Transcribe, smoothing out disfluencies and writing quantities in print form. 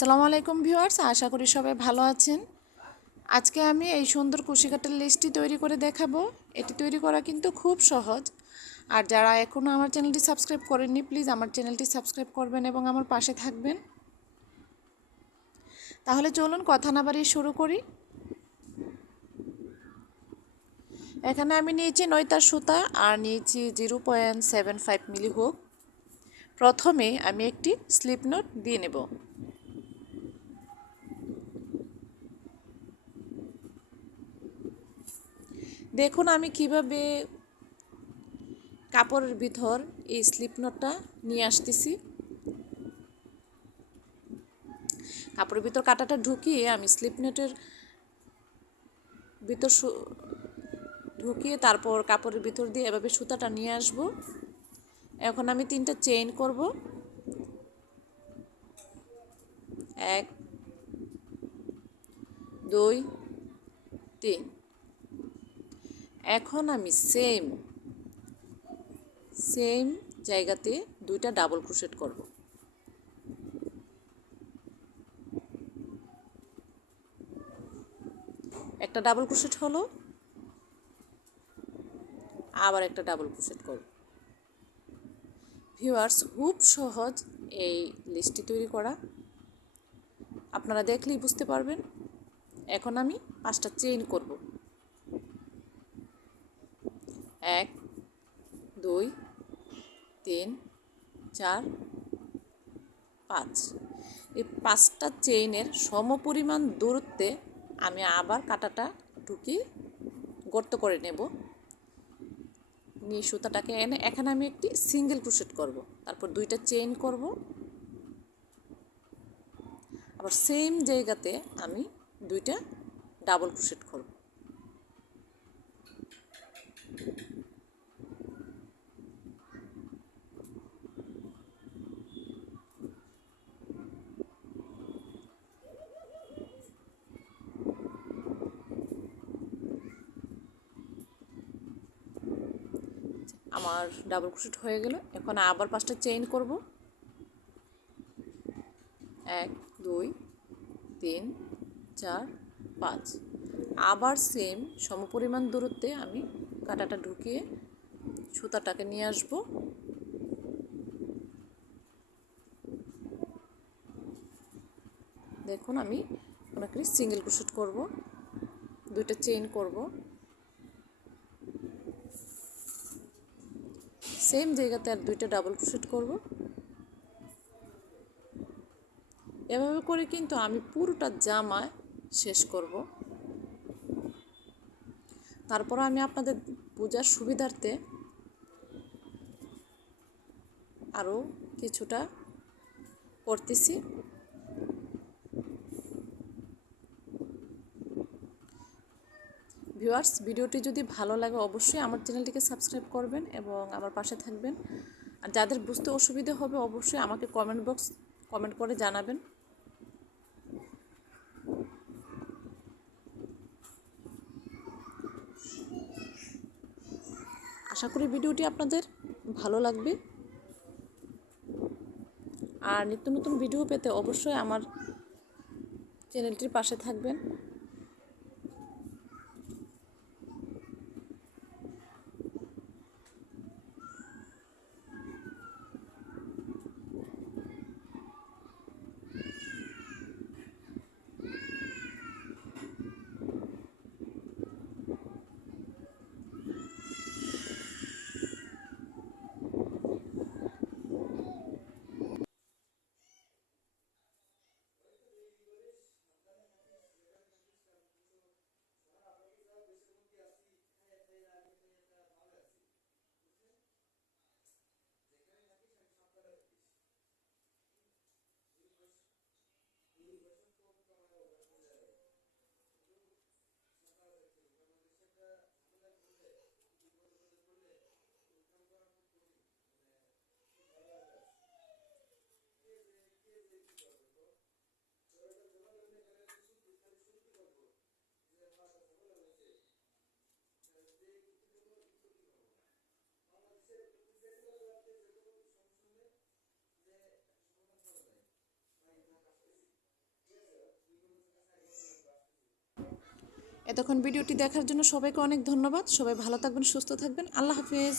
আসসালামু আলাইকুম ভিউয়ার্স, আশা করি সবাই ভালো আছেন। আজকে আমি এই সুন্দর কুশি কাটার লেসটি তৈরি করে দেখাবো। এটি তৈরি করা কিন্তু খুব সহজ। আর যারা এখনও আমার চ্যানেলটি সাবস্ক্রাইব করেননি, প্লিজ আমার চ্যানেলটি সাবস্ক্রাইব করবেন এবং আমার পাশে থাকবেন। তাহলে চলুন কথা না বাড়িয়ে শুরু করি। এখানে আমি নিয়েছি 9 তার সুতা আর নিয়েছি 0.75 মিলি হুক। প্রথমে আমি একটি স্লিপ নট দিয়ে নেব। দেখুন আমি কিভাবে কাপড়ের ভিতর এই স্লিপ নটটা নিয়ে আসতেছি। কাপড়ের ভিতর কাঁটাটা ঢুকিয়ে আমি স্লিপ নটের ভিতর ঢুকিয়ে তারপর কাপড়ের ভিতর দিয়ে এভাবে সুতাটা নিয়ে আসব। এখন আমি 3টা চেইন করব। 1 2 3। এখন আমি সেম জায়গাতে 2টা ডাবল ক্রোশেট করব। একটা ডাবল ক্রোশেট হলো, আবার একটা ডাবল ক্রোশেট করব। ভিউয়ার্স, খুব সহজ এই লিস্টটি তৈরি করা, আপনারা দেখলেই বুঝতে পারবেন। এখন আমি 5টা চেইন করব। 1 2 3 4 5। এই 5টা চেইনের সমপরিমাণ দূরত্বে আমি আবার কাঁটাটা ঢুকিয়ে গর্ত করে নেব। নিয়ে সুতাটাকে এনে এখানে আমি একটি সিঙ্গেল ক্রোশেট করব। তারপর 2টা চেইন করব। আবার সেম জায়গাতে আমি 2টা ডাবল ক্রোশেট করব। আমার ডাবল ক্রোশেট হয়ে গেল। এখন আবার 5টা চেইন করব। 1 2 3 4 5। আবার সেম সমপরিমাণ দূরত্বে আমি কাঁটাটা ঢুকিয়ে সুতাটাকে নিয়ে আসব। দেখুন আমি অনেকটাই সিঙ্গেল ক্রোশেট করব, 2টা চেইন করব। সেম জায়গাতে আর 2টা ডাবল ক্রোশেট করব। এভাবে করে কিন্তু আমি পুরোটা জামা শেষ করব। তারপর আমি আপনাদের বোঝার সুবিধার্থে আরও কিছুটা করতেছি। ভিউয়ার্স, ভিডিওটি যদি ভালো লাগে অবশ্যই আমার চ্যানেলটিকে সাবস্ক্রাইব করবেন এবং আমার পাশে থাকবেন। আর যাদের বুঝতে অসুবিধা হবে অবশ্যই আমাকে কমেন্ট করে জানাবেন। আশা করি ভিডিওটি আপনাদের ভালো লাগবে। আর নিত্য নতুন ভিডিও পেতে অবশ্যই আমার চ্যানেলটির পাশে থাকবেন। এতক্ষণ ভিডিওটি দেখার জন্য সবাইকে অনেক ধন্যবাদ। সবাই ভালো থাকবেন, সুস্থ থাকবেন। আল্লাহ হাফেজ।